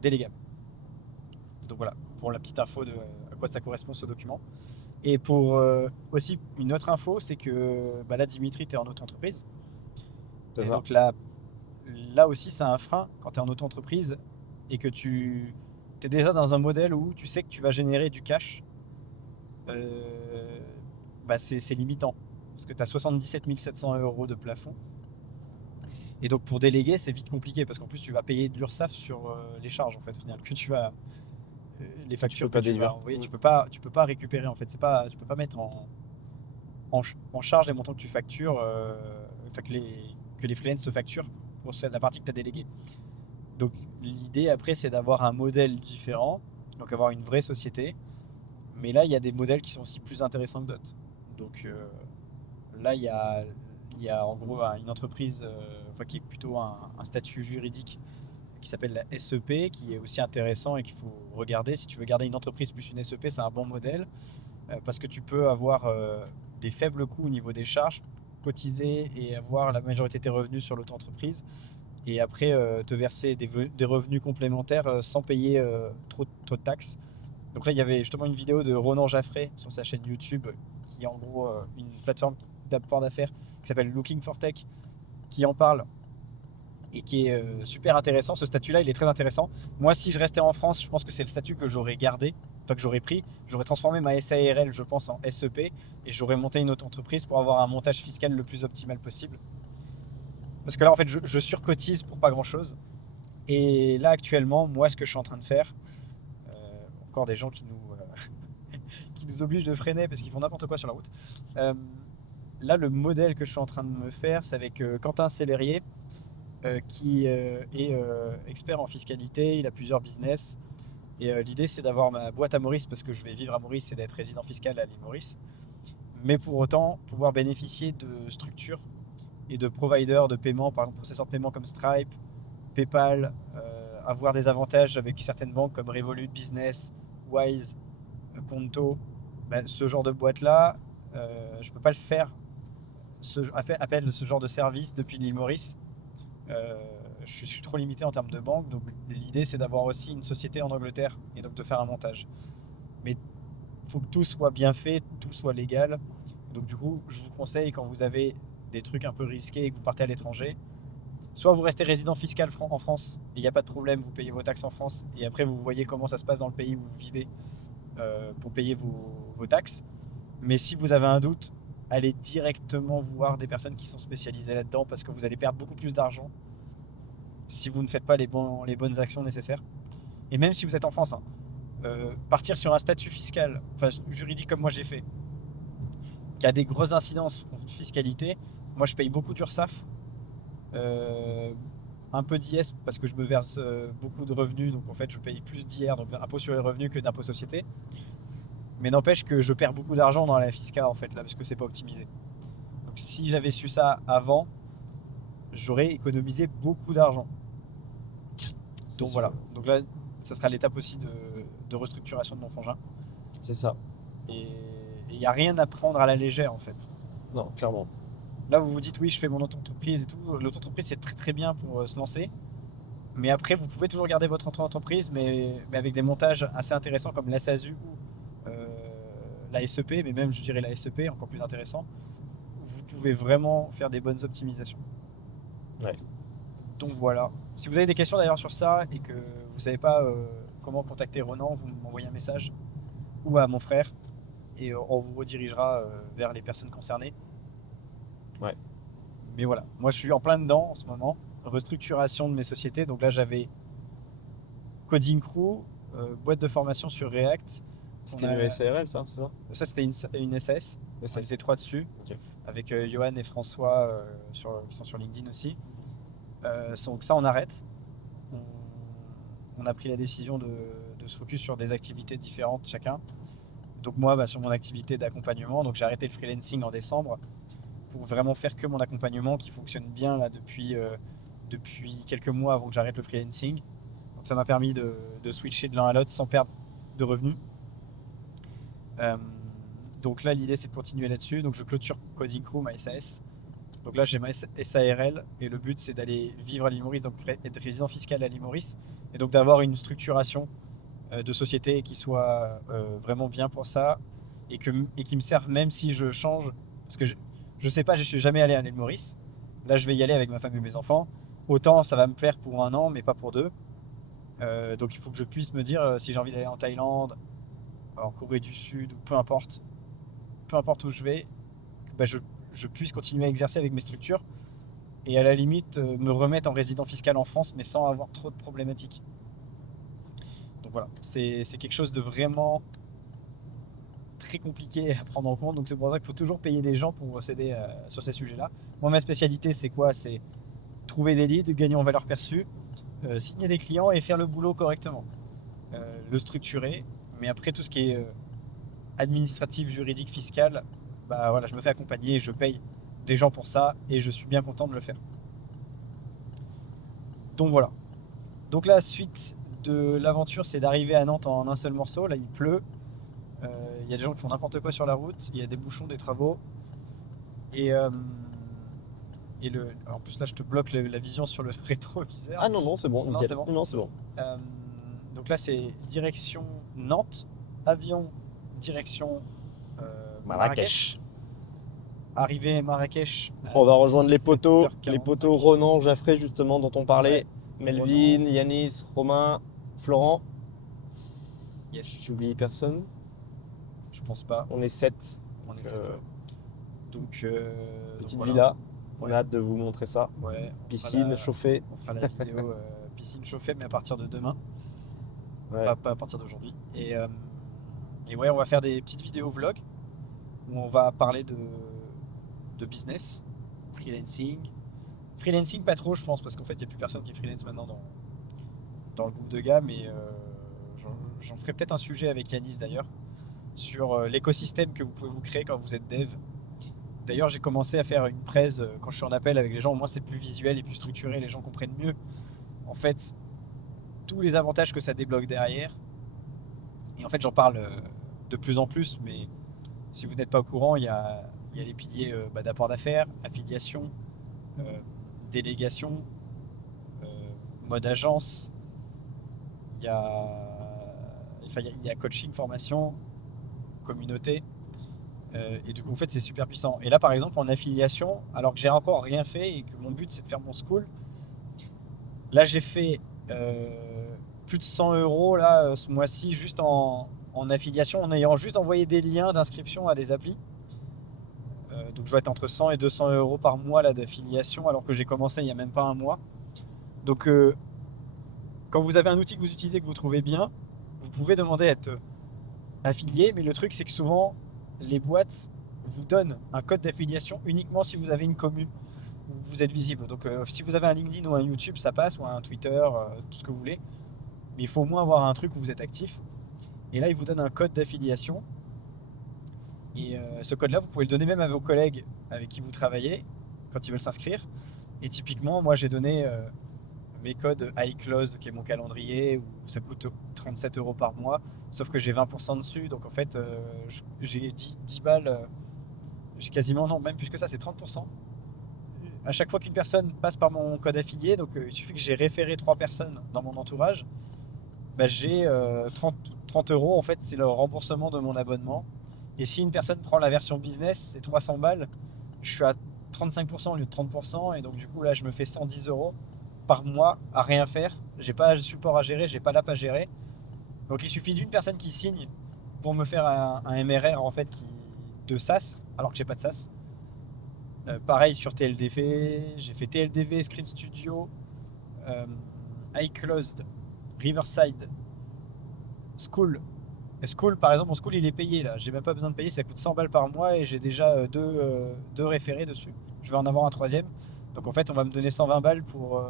délégable. Donc voilà, pour la petite info de à quoi ça correspond ce document. Et pour aussi une autre info, c'est que là, Dimitri, tu es en auto-entreprise. C'est Et ça. donc là aussi, c'est un frein quand tu es en auto-entreprise et que tu es déjà dans un modèle où tu sais que tu vas générer du cash. C'est limitant. Parce que tu as 77 700 euros de plafond. Et donc pour déléguer, c'est vite compliqué parce qu'en plus, tu vas payer de l'URSSAF sur les charges en fait, au final, que tu vas, les Que tu peux factures que pas tu vas déduire. envoyer, tu peux pas récupérer en fait. Tu peux pas mettre en charge les montants que tu factures, enfin que les freelances te facturent pour la partie que tu as déléguée. Donc l'idée après, c'est d'avoir un modèle différent, donc avoir une vraie société. Mais là, il y a des modèles qui sont aussi plus intéressants que d'autres. Donc là, il y a en gros une entreprise enfin, qui est plutôt un statut juridique qui s'appelle la SEP, qui est aussi intéressant et qu'il faut regarder. Si tu veux garder une entreprise plus une SEP, c'est un bon modèle parce que tu peux avoir des faibles coûts au niveau des charges, cotiser et avoir la majorité de tes revenus sur l'auto-entreprise et après te verser des revenus complémentaires sans payer trop de taxes. Donc là, il y avait justement une vidéo de Ronan Jaffray sur sa chaîne YouTube, qui est en gros une plateforme d'apport d'affaires qui s'appelle Looking for Tech, qui en parle et qui est super intéressant. Ce statut-là, il est très intéressant. Moi, si je restais en France, je pense que c'est le statut que j'aurais gardé, enfin que j'aurais pris. J'aurais transformé ma SARL, je pense, en SEP et j'aurais monté une autre entreprise pour avoir un montage fiscal le plus optimal possible. Parce que là, en fait, je surcotise pour pas grand-chose. Et là, actuellement, moi, ce que je suis en train de faire, encore des gens qui nous obligent de freiner parce qu'ils font n'importe quoi sur la route. Là, le modèle que je suis en train de me faire, c'est avec Quentin Sellerier, qui est expert en fiscalité. Il a plusieurs business. Et l'idée, c'est d'avoir ma boîte à Maurice parce que je vais vivre à Maurice et d'être résident fiscal à l'île Maurice. Mais pour autant, pouvoir bénéficier de structures et de providers de paiement, par exemple processeurs de paiement comme Stripe, PayPal, avoir des avantages avec certaines banques comme Revolut Business, Wise, Conto. Ce genre de boîte-là, je ne peux pas le faire, appelle ce genre de service depuis l'île Maurice. Je suis trop limité en termes de banque, donc l'idée c'est d'avoir aussi une société en Angleterre et donc de faire un montage. Mais il faut que tout soit bien fait, tout soit légal. Donc du coup, je vous conseille quand vous avez des trucs un peu risqués et que vous partez à l'étranger, soit vous restez résident fiscal en France, et il n'y a pas de problème, vous payez vos taxes en France, et après vous voyez comment ça se passe dans le pays où vous vivez pour payer vos taxes. Mais si vous avez un doute, allez directement voir des personnes qui sont spécialisées là-dedans parce que vous allez perdre beaucoup plus d'argent si vous ne faites pas les bonnes actions nécessaires. Et même si vous êtes en France, hein, partir sur un statut fiscal, enfin juridique comme moi j'ai fait, qui a des grosses incidences en fiscalité. Moi je paye beaucoup d'URSSAF, un peu d'IS parce que je me verse beaucoup de revenus, donc en fait je paye plus d'IR, donc impôt sur les revenus, que d'impôt société. Mais n'empêche que je perds beaucoup d'argent dans la fisca en fait là parce que c'est pas optimisé. Donc si j'avais su ça avant, j'aurais économisé beaucoup d'argent. Donc Sûr. voilà. Donc là, ça sera l'étape aussi de restructuration de mon frangin. C'est ça. Et il n'y a rien à prendre à la légère en fait. Non, clairement. Là, vous vous dites oui, je fais mon auto-entreprise et tout. L'auto-entreprise, c'est très très bien pour se lancer. Mais après, vous pouvez toujours garder votre auto-entreprise, mais avec des montages assez intéressants comme la SASU ou la SEP, mais même je dirais la SEP, encore plus intéressant. Vous pouvez vraiment faire des bonnes optimisations. Ouais. Donc voilà. Si vous avez des questions d'ailleurs sur ça et que vous ne savez pas comment contacter Ronan, vous m'envoyez un message ou à mon frère et on vous redirigera vers les personnes concernées. Ouais. Mais voilà, moi je suis en plein dedans en ce moment, restructuration de mes sociétés. Donc là j'avais Coding Crew, boîte de formation sur React, C'était une SARL, ça, c'est ça? Ça, c'était une SS. On SAS. était 3 dessus, Ok. avec Johan et François qui sont sur LinkedIn aussi. Donc ça, on arrête. On, on a pris la décision de se focus sur des activités différentes chacun. Donc moi, sur mon activité d'accompagnement, donc j'ai arrêté le freelancing en décembre pour vraiment faire que mon accompagnement qui fonctionne bien là depuis quelques mois avant que j'arrête le freelancing. Donc ça m'a permis de switcher de l'un à l'autre sans perdre de revenus. Euh, donc là, l'idée c'est de continuer là-dessus. Donc je clôture Coding Crew, ma SAS. Donc là, j'ai ma SARL et le but c'est d'aller vivre à l'île Maurice, donc être résident fiscal à l'île Maurice et donc d'avoir une structuration de société qui soit vraiment bien pour ça et qui me serve même si je change. Parce que je sais pas, je suis jamais allé à l'île Maurice. Là, je vais y aller avec ma femme et mes enfants. Autant ça va me plaire pour 1 an, mais pas pour 2. Donc il faut que je puisse me dire si j'ai envie d'aller en Thaïlande, en Corée du Sud, ou peu importe où je vais, bah, je puisse continuer à exercer avec mes structures et à la limite me remettre en résident fiscal en France, mais sans avoir trop de problématiques. Donc voilà, c'est quelque chose de vraiment très compliqué à prendre en compte. Donc c'est pour ça qu'il faut toujours payer des gens pour s'aider sur ces sujets-là. Moi, ma spécialité, c'est quoi? C'est trouver des leads, gagner en valeur perçue, signer des clients et faire le boulot correctement. Le structurer. Mais après, tout ce qui est administratif, juridique, fiscal, bah voilà, je me fais accompagner, je paye des gens pour ça et je suis bien content de le faire. Donc voilà. Donc la suite de l'aventure, c'est d'arriver à Nantes en un seul morceau. Là, il pleut. Il y a des gens qui font n'importe quoi sur la route. Il y a des bouchons, des travaux. Et, en plus, là, je te bloque la vision sur le rétroviseur. Ah non, c'est bon, Non, nickel. c'est bon. Non, c'est bon. Donc là, c'est direction Nantes, avion, direction Marrakech. Arrivé Marrakech. On va rejoindre les poteaux 7h45. Ronan, Jaffré, justement, dont on parlait. Ouais. Melvin, Ronan. Yanis, Romain, Florent. Yes, J'oublie personne. je pense pas. On est 7. On est 7. Donc, Petite voilà. villa. On Ouais. a hâte de vous montrer ça. Ouais, Piscine chauffée. On fera la vidéo piscine chauffée, mais à partir de demain, Ouais. pas à partir d'aujourd'hui. Et ouais, on va faire des petites vidéos vlog où on va parler de business, freelancing. Freelancing, pas trop, je pense, parce qu'en fait, il n'y a plus personne qui freelance maintenant dans le groupe de gars, mais j'en ferai peut-être un sujet avec Yanis d'ailleurs sur l'écosystème que vous pouvez vous créer quand vous êtes dev. D'ailleurs, j'ai commencé à faire une presse quand je suis en appel avec les gens. Au moins, c'est plus visuel et plus structuré. Les gens comprennent mieux, en fait, tous les avantages que ça débloque derrière. Et en fait, j'en parle de plus en plus. Mais si vous n'êtes pas au courant, il y a les piliers d'apport d'affaires, affiliation, délégation, mode agence. Il y a coaching, formation, communauté. Et du coup, en fait, c'est super puissant. Et là, par exemple, en affiliation, alors que j'ai encore rien fait et que mon but, c'est de faire mon school, là, j'ai fait plus de 100 euros là, ce mois-ci, juste en affiliation, en ayant juste envoyé des liens d'inscription à des applis. Donc, je dois être entre 100 et 200 euros par mois là, d'affiliation, alors que j'ai commencé il n'y a même pas un mois. Donc, quand vous avez un outil que vous utilisez, que vous trouvez bien, vous pouvez demander à être affilié. Mais le truc, c'est que souvent, les boîtes vous donnent un code d'affiliation uniquement si vous avez une commune où vous êtes visible. Donc si vous avez un LinkedIn ou un YouTube, ça passe, ou un Twitter, tout ce que vous voulez. Mais il faut au moins avoir un truc où vous êtes actif. Et là, ils vous donnent un code d'affiliation. Et ce code-là, vous pouvez le donner même à vos collègues avec qui vous travaillez quand ils veulent s'inscrire. Et typiquement, moi, j'ai donné mes codes iClose, qui est mon calendrier, où ça coûte 37 euros par mois, sauf que j'ai 20% dessus, donc en fait j'ai 10 balles, j'ai quasiment, non, même plus que ça, c'est 30%. À chaque fois qu'une personne passe par mon code affilié, donc il suffit que j'ai référé 3 personnes dans mon entourage, bah, j'ai 30 euros, en fait c'est le remboursement de mon abonnement. Et si une personne prend la version business, c'est 300 balles, je suis à 35% au lieu de 30%, et donc du coup là je me fais 110 euros par mois à rien faire. J'ai pas de support à gérer, j'ai pas l'app à gérer. Donc il suffit d'une personne qui signe pour me faire un MRR en fait de SaaS, alors que j'ai pas de SaaS. Pareil sur TLDV, j'ai fait TLDV, Screen Studio, iClosed, Riverside, School, School, par exemple, mon School, il est payé là. J'ai même pas besoin de payer, ça coûte 100 balles par mois et j'ai déjà deux référés dessus. Je vais en avoir un troisième. Donc en fait, on va me donner 120 balles pour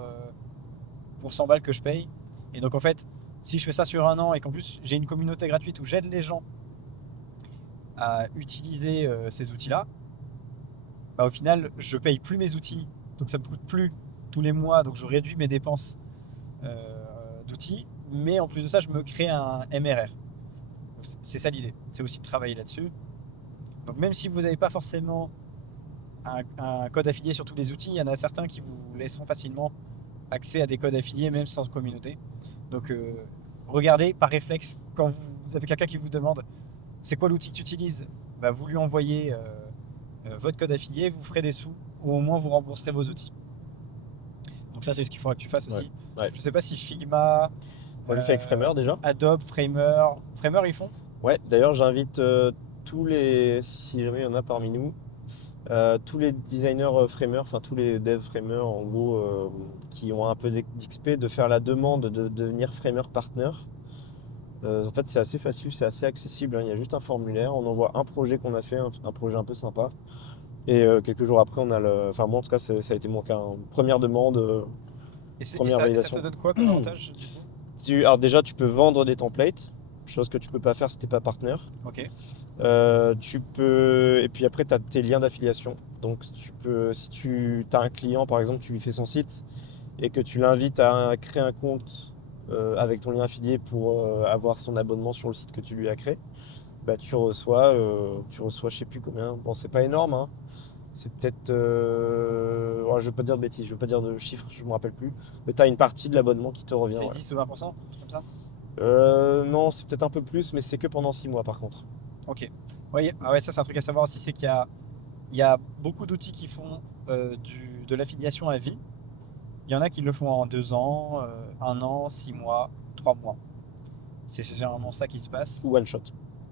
100 balles que je paye. Et donc en fait, si je fais ça sur un an et qu'en plus j'ai une communauté gratuite où j'aide les gens à utiliser ces outils-là, bah, au final, je paye plus mes outils. Donc ça me coûte plus tous les mois. Donc je réduis mes dépenses d'outils. Mais en plus de ça, je me crée un MRR. C'est ça l'idée. C'est aussi de travailler là-dessus. Donc même si vous n'avez pas forcément un code affilié sur tous les outils, il y en a certains qui vous laisseront facilement accès à des codes affiliés même sans communauté. Donc regardez par réflexe quand vous avez quelqu'un qui vous demande c'est quoi l'outil que tu utilises, bah, vous lui envoyez votre code affilié, vous ferez des sous ou au moins vous rembourserez vos outils. Donc ça c'est ce qu'il faudra que tu fasses Ouais. aussi. Ouais. Je sais pas si Figma, Moi, je le fais avec Framer déjà. Adobe, Framer ils font. Ouais, d'ailleurs, j'invite tous les, si jamais il y en a parmi nous, tous les designers framers, enfin tous les devs framers en gros, qui ont un peu d'XP, de faire la demande de devenir framer partner. En fait, c'est assez facile, c'est assez accessible, hein. Il y a juste un formulaire, on envoie un projet qu'on a fait, un projet un peu sympa. Et quelques jours après, on a le. Enfin, moi en tout cas, ça a été mon cas, hein. Première demande, première Et ça te validation. donne quoi comme avantage du coup? Alors, déjà, tu peux vendre des templates, chose que tu peux pas faire si t'es pas partenaire. Ok. Tu peux. Et puis après, tu as tes liens d'affiliation. Donc, tu peux, si tu as un client, par exemple, tu lui fais son site et que tu l'invites à créer un compte avec ton lien affilié pour avoir son abonnement sur le site que tu lui as créé, bah, tu reçois, je sais plus combien. Bon, c'est pas énorme, hein. C'est peut-être. Ouais, je veux pas dire de bêtises, je veux pas dire de chiffres, je me rappelle plus. Mais tu as une partie de l'abonnement qui te revient. C'est Voilà. 10 ou 20%, un truc comme ça? Non, c'est peut-être un peu plus, mais c'est que pendant 6 mois par contre. Ok. Oui, ah ouais, ça c'est un truc à savoir aussi, c'est il y a beaucoup d'outils qui font de l'affiliation à vie. Il y en a qui le font en 2 ans, 1 an, 6 mois, 3 mois. C'est généralement ça qui se passe. Ou one shot.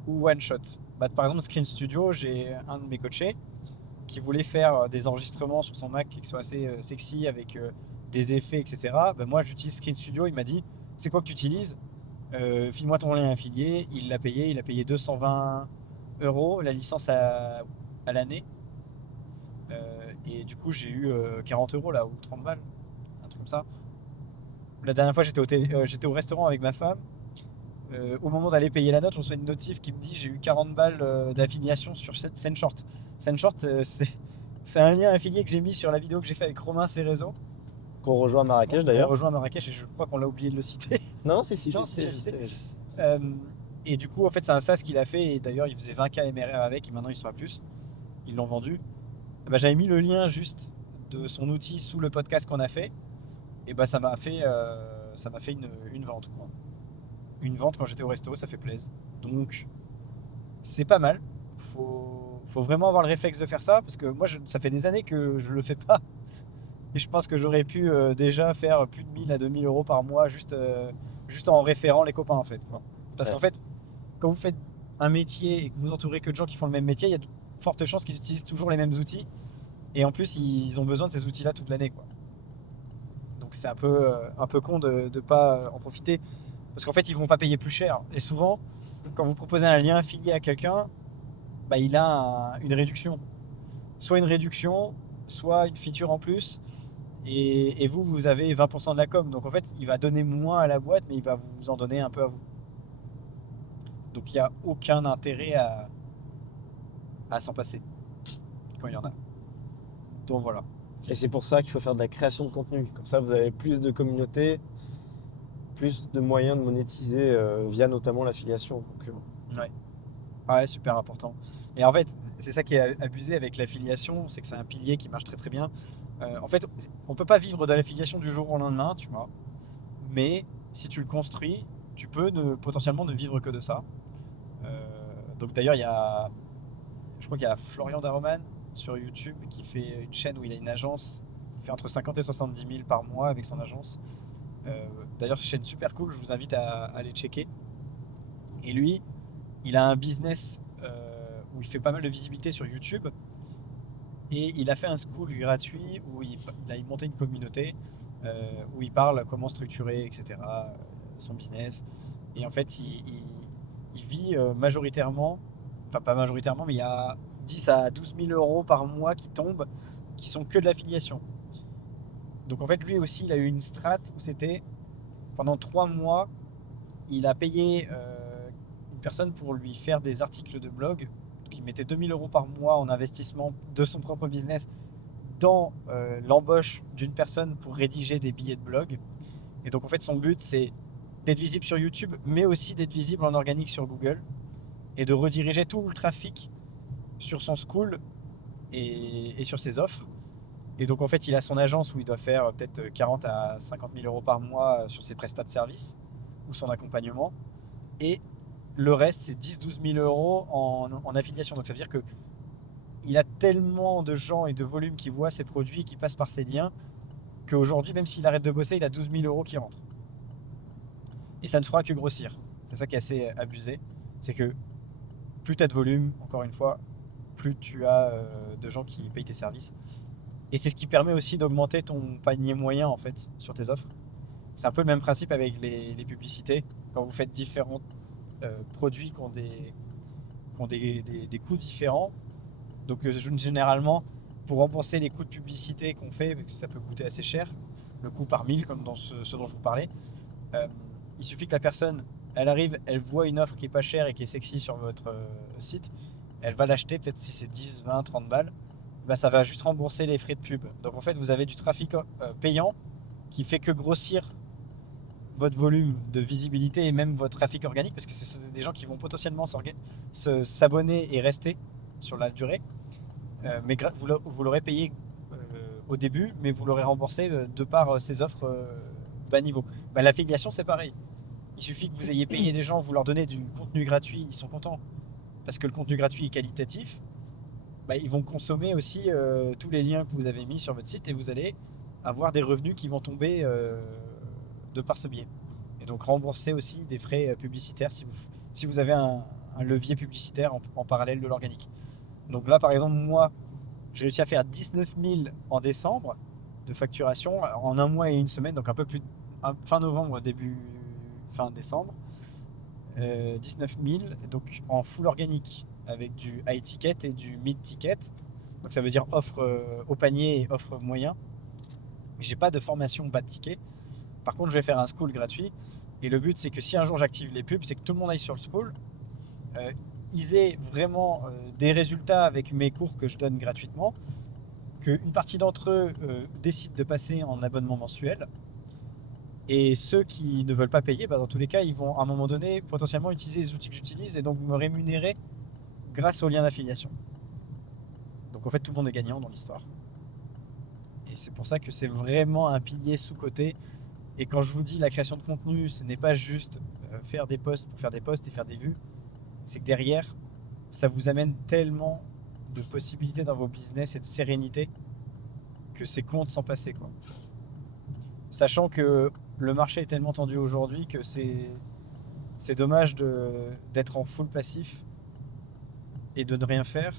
Ou one shot. Bah, par exemple, Screen Studio, j'ai un de mes coachés qui voulait faire des enregistrements sur son Mac qui soient assez sexy avec des effets, etc. Bah, moi, j'utilise Screen Studio. Il m'a dit, c'est quoi que tu utilises? File-moi ton lien affilié. Il a payé 220 euros la licence à l'année. Et du coup, j'ai eu 40 euros là, ou 30 balles, un truc comme ça. La dernière fois, j'étais au restaurant avec ma femme. Au moment d'aller payer la note, je reçois une notif qui me dit j'ai eu 40 balles d'affiliation sur Sendshort. Sendshort, c'est un lien affilié que j'ai mis sur la vidéo que j'ai fait avec Romain Cérezo. Qu'on rejoint à Marrakech On d'ailleurs. rejoint Marrakech et je crois qu'on l'a oublié de le citer. Non, si, si, Non, j'ai c'est cité. Euh, et du coup, en fait, c'est un SaaS qu'il a fait. Et d'ailleurs, il faisait 20K MRR avec. Et maintenant, il sera plus. Ils l'ont vendu. Et bah, j'avais mis le lien juste de son outil sous le podcast qu'on a fait. Et bah, ça m'a fait une vente, quoi. Une vente quand j'étais au resto, ça fait plaisir. Donc, c'est pas mal. Faut vraiment avoir le réflexe de faire ça. Parce que moi, ça fait des années que je le fais pas. Et je pense que j'aurais pu déjà faire plus de 1000 à 2000 euros par mois juste en référant les copains, en fait, quoi. Parce Ouais. qu'en fait, quand vous faites un métier et que vous entourez que de gens qui font le même métier, il y a de fortes chances qu'ils utilisent toujours les mêmes outils. Et en plus, ils ont besoin de ces outils-là toute l'année, quoi. Donc c'est un peu con de ne pas en profiter. Parce qu'en fait, ils vont pas payer plus cher. Et souvent, quand vous proposez un lien affilié à quelqu'un, bah, il a une réduction. Soit une réduction, soit une feature en plus. Et vous, vous avez 20% de la com. Donc en fait, il va donner moins à la boîte, mais il va vous en donner un peu à vous. Donc il n'y a aucun intérêt à s'en passer quand il y en a. Donc voilà. Et c'est pour ça qu'il faut faire de la création de contenu. Comme ça, vous avez plus de communauté, plus de moyens de monétiser via notamment l'affiliation. Donc, Ouais. Ouais, super important. Et en fait, c'est ça qui est abusé avec l'affiliation, c'est que c'est un pilier qui marche très très bien. En fait, on peut pas vivre de l'affiliation du jour au lendemain, tu vois. Mais si tu le construis, tu peux potentiellement ne vivre que de ça. Donc d'ailleurs, je crois qu'il y a Florian Daroman sur YouTube qui fait une chaîne où il a une agence. Il fait entre 50 et 70 000 par mois avec son agence. D'ailleurs, chaîne super cool, je vous invite à aller checker. Et lui, il a un business où il fait pas mal de visibilité sur YouTube. Et il a fait un school gratuit où il a monté une communauté où il parle comment structurer, etc., son business. Et en fait, il vit majoritairement, enfin pas majoritairement, mais il y a 10 à 12 000 euros par mois qui tombent, qui sont que de l'affiliation. Donc en fait, lui aussi, il a eu une strat où c'était pendant 3 mois, il a payé une personne pour lui faire des articles de blog. Donc il mettait 2 000 euros par mois en investissement de son propre business dans l'embauche d'une personne pour rédiger des billets de blog. Et donc en fait, son but, c'est d'être visible sur YouTube, mais aussi d'être visible en organique sur Google et de rediriger tout le trafic sur son school et sur ses offres. Et donc en fait, il a son agence où il doit faire peut-être 40 à 50 000 euros par mois sur ses prestats de service ou son accompagnement. Et le reste, c'est 10-12 000 euros en affiliation. Donc ça veut dire que il a tellement de gens et de volume qui voient ses produits, qui passent par ses liens, qu'aujourd'hui, même s'il arrête de bosser, il a 12 000 euros qui rentrent. Et ça ne fera que grossir. C'est ça qui est assez abusé. C'est que plus tu as de volume, encore une fois, plus tu as de gens qui payent tes services. Et c'est ce qui permet aussi d'augmenter ton panier moyen en fait sur tes offres. C'est un peu le même principe avec les publicités. Quand vous faites différents produits qui ont des coûts différents. Donc généralement, pour rembourser les coûts de publicité qu'on fait, parce que ça peut coûter assez cher, le coût par 1000 comme dans ce dont je vous parlais, il suffit que la personne, elle arrive, elle voit une offre qui est pas chère et qui est sexy sur votre site, elle va l'acheter, peut-être si c'est 10, 20, 30 balles, bah ça va juste rembourser les frais de pub. Donc en fait, vous avez du trafic payant qui fait que grossir votre volume de visibilité et même votre trafic organique, parce que c'est des gens qui vont potentiellement s'abonner et rester sur la durée. Mais vous l'aurez payé au début, mais vous l'aurez remboursé de par ces offres bas niveau. Bah, l'affiliation, c'est pareil. Il suffit que vous ayez payé des gens, vous leur donnez du contenu gratuit, ils sont contents. Parce que le contenu gratuit est qualitatif, bah, ils vont consommer aussi tous les liens que vous avez mis sur votre site et vous allez avoir des revenus qui vont tomber de par ce biais. Et donc rembourser aussi des frais publicitaires si vous avez un levier publicitaire en parallèle de l'organique. Donc là, par exemple, moi, j'ai réussi à faire 19 000 en décembre de facturation en un mois et une semaine, donc un peu plus fin novembre, début fin décembre. 19 000 donc en full organique avec du high ticket et du mid ticket. Donc ça veut dire offre au panier et offre moyen. Mais j'ai pas de formation bas de ticket. Par contre, je vais faire un school gratuit. Et le but, c'est que si un jour j'active les pubs, c'est que tout le monde aille sur le school. Ils aient vraiment des résultats avec mes cours que je donne gratuitement. Qu'une partie d'entre eux décident de passer en abonnement mensuel. Et ceux qui ne veulent pas payer, bah dans tous les cas, ils vont à un moment donné potentiellement utiliser les outils que j'utilise et donc me rémunérer grâce au lien d'affiliation. Donc en fait, tout le monde est gagnant dans l'histoire. Et c'est pour ça que c'est vraiment un pilier sous-coté. Et quand je vous dis la création de contenu, ce n'est pas juste faire des posts pour faire des posts et faire des vues. C'est que derrière, ça vous amène tellement de possibilités dans vos business et de sérénité que c'est con de s'en passer, quoi. Sachant que le marché est tellement tendu aujourd'hui que c'est dommage d'être en full passif et de ne rien faire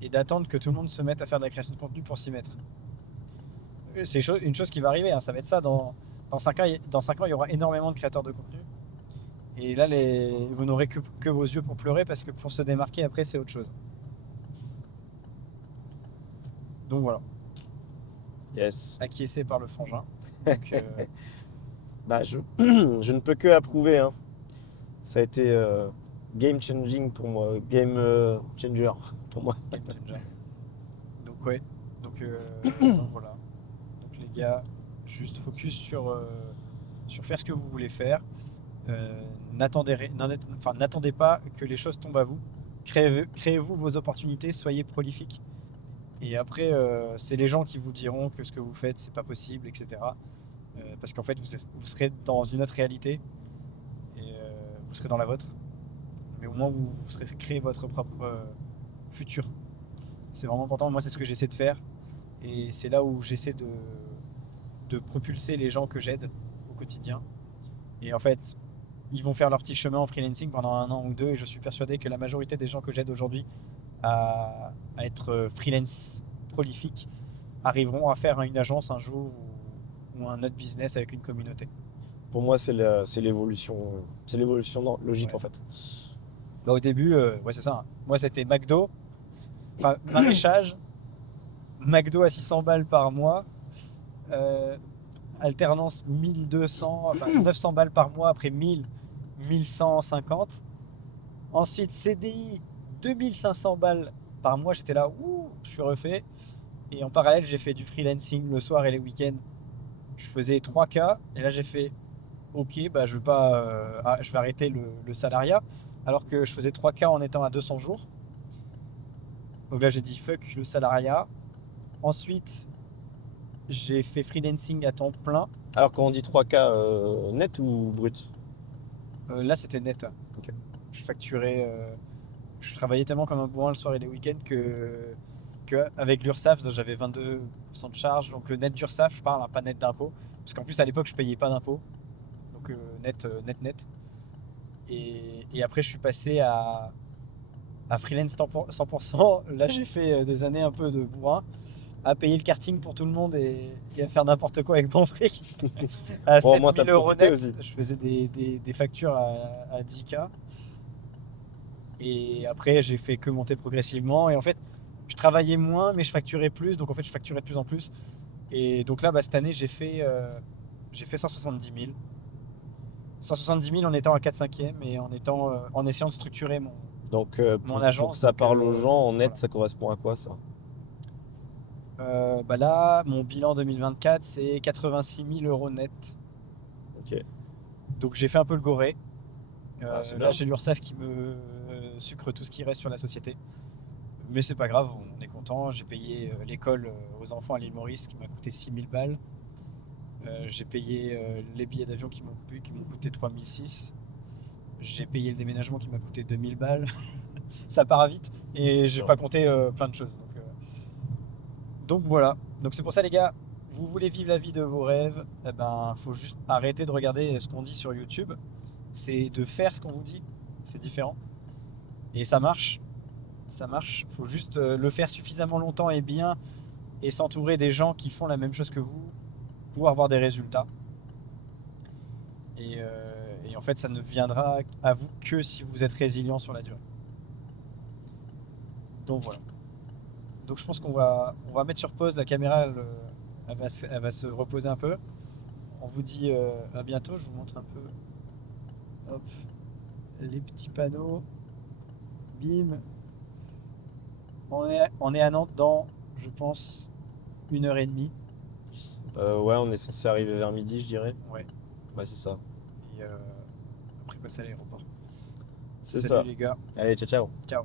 et d'attendre que tout le monde se mette à faire de la création de contenu pour s'y mettre. C'est une chose qui va arriver, hein, ça va être ça. Dans 5 ans, il y aura énormément de créateurs de contenu. Et là, vous n'aurez que vos yeux pour pleurer parce que pour se démarquer, après, c'est autre chose. Donc voilà, Yes. acquiescé par le frangin. Donc, Bah, je ne peux que approuver, hein. Ça a été game changing pour moi, game changer pour moi. game changer. Donc ouais, donc voilà. Donc les gars, juste focus sur faire ce que vous voulez faire. N'attendez pas que les choses tombent à vous. Créez-vous vos opportunités, soyez prolifiques. Et après, c'est les gens qui vous diront que ce que vous faites, c'est pas possible, etc. Parce qu'en fait, vous serez dans une autre réalité et vous serez dans la vôtre. Mais au moins, vous serez créé votre propre futur. C'est vraiment important. Moi, c'est ce que j'essaie de faire. Et c'est là où j'essaie de propulser les gens que j'aide au quotidien. Et en fait, ils vont faire leur petit chemin en freelancing pendant 1 an ou 2. Et je suis persuadé que la majorité des gens que j'aide aujourd'hui à être freelance prolifique arriveront à faire une agence un jour ou un autre business avec une communauté. Pour moi, c'est l'évolution, logique Ouais. en fait. Bah, au début, ouais, c'est ça, hein. Moi, c'était McDo, enfin, maraîchage, McDo à 600 balles par mois, euh, alternance 1200, enfin 900 balles par mois, après 1000, 1150. Ensuite, CDI, 2500 balles par mois. J'étais là, ouh, je suis refait. Et en parallèle, j'ai fait du freelancing le soir et les week-ends. Je faisais 3K. Et là, j'ai fait, ok, bah, je veux pas, je vais arrêter le salariat. Alors que je faisais 3K en étant à 200 jours. Donc là, j'ai dit fuck le salariat. Ensuite, j'ai fait freelancing à temps plein. Alors quand on dit 3K net ou brut? Là, c'était net. Ok. Je facturais. Je travaillais tellement comme un bourrin le soir et les week-ends que avec l'URSSAF, j'avais 22% de charge. Donc net d'URSSAF, je parle, hein, pas net d'impôt. Parce qu'en plus, à l'époque, je payais pas d'impôt. Donc net. Et après, je suis passé à freelance 100%. Là, j'ai fait des années un peu de bourrin, à payer le karting pour tout le monde et à faire n'importe quoi avec mon fric. À Bon, au moins, t'as 7000 euros profité net, aussi. je faisais des factures à 10K. Et après, j'ai fait que monter progressivement. Et en fait, je travaillais moins, mais je facturais plus. Donc en fait, je facturais de plus en plus. Et donc là, bah, cette année, j'ai fait 170 000. 170 000 en étant à 4 5 et en essayant de structurer Donc mon pour que agence. ça Donc parle aux gens, en net, voilà. ça correspond à quoi ça? Bah là, mon bilan 2024, c'est 86 000 euros net. Ok, Donc j'ai fait un peu le goré. ah, c'est Là, bien. j'ai l'URSSAF qui me sucre tout ce qui reste sur la société. Mais c'est pas grave, on est content. J'ai payé l'école aux enfants à l'île Maurice qui m'a coûté 6 000 balles. J'ai payé les billets d'avion qui m'ont coûté 3 600. J'ai payé le déménagement qui m'a coûté 2 000 balles. Ça part vite et j'ai Non. pas compté plein de choses. Donc voilà. Donc c'est pour ça les gars, vous voulez vivre la vie de vos rêves, eh ben faut juste arrêter de regarder ce qu'on dit sur YouTube. C'est de faire ce qu'on vous dit. C'est différent. Et ça marche. Ça marche. Faut juste le faire suffisamment longtemps et bien et s'entourer des gens qui font la même chose que vous pour avoir des résultats. Et en fait, ça ne viendra à vous que si vous êtes résilient sur la durée. Donc voilà. Donc je pense qu'on va mettre sur pause la caméra, elle va se reposer un peu. On vous dit à bientôt. Je vous montre un peu. Hop, les petits panneaux. Bim. On est à Nantes dans, je pense, 1 heure et demie. Ouais, on est censé arriver vers midi, je dirais. Ouais. Ouais, c'est ça. Et après passer à l'aéroport. C'est Salut ça. les gars. Allez, ciao, ciao. Ciao.